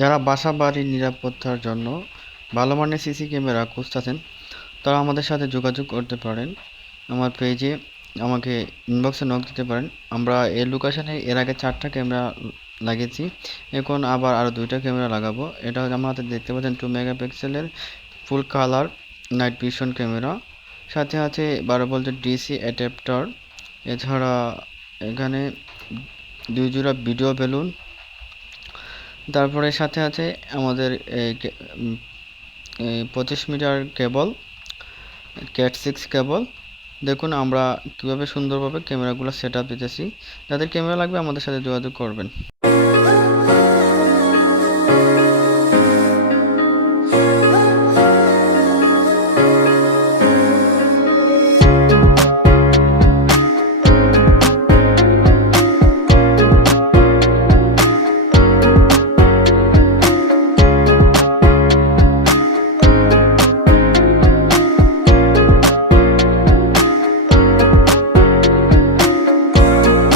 যারা বাসা বাড়ির নিরাপত্তার জন্য ভালো মানের সিসি ক্যামেরা খুঁজতেছেন তারা আমাদের সাথে যোগাযোগ করতে পারেন। আমার পেজে আমাকে ইনবক্সে নক দিতে পারেন। আমরা এই লোকেশনে এর আগে 4টা ক্যামেরা লাগিয়েছি, এখন আবার আরও 2টা ক্যামেরা লাগাবো। এটা আমার হাতে দেখতে পাচ্ছেন 2 মেগাপিক্সেলের full colour night vision camera, সাথে আছে 12 ভোল্টের ডিসি অ্যাডাপ্টার। এছাড়া এখানে 2 জোড়া ভিডিও বেলুন, তারপরে সাথে আছে আমাদের এই 25 মিটার কেবল, ক্যাট 6 কেবল। দেখুন আমরা কিভাবে সুন্দরভাবে ক্যামেরাগুলো সেট আপ দিতেছি। যাদের ক্যামেরা লাগবে আমাদের সাথে যোগাযোগ করবেন।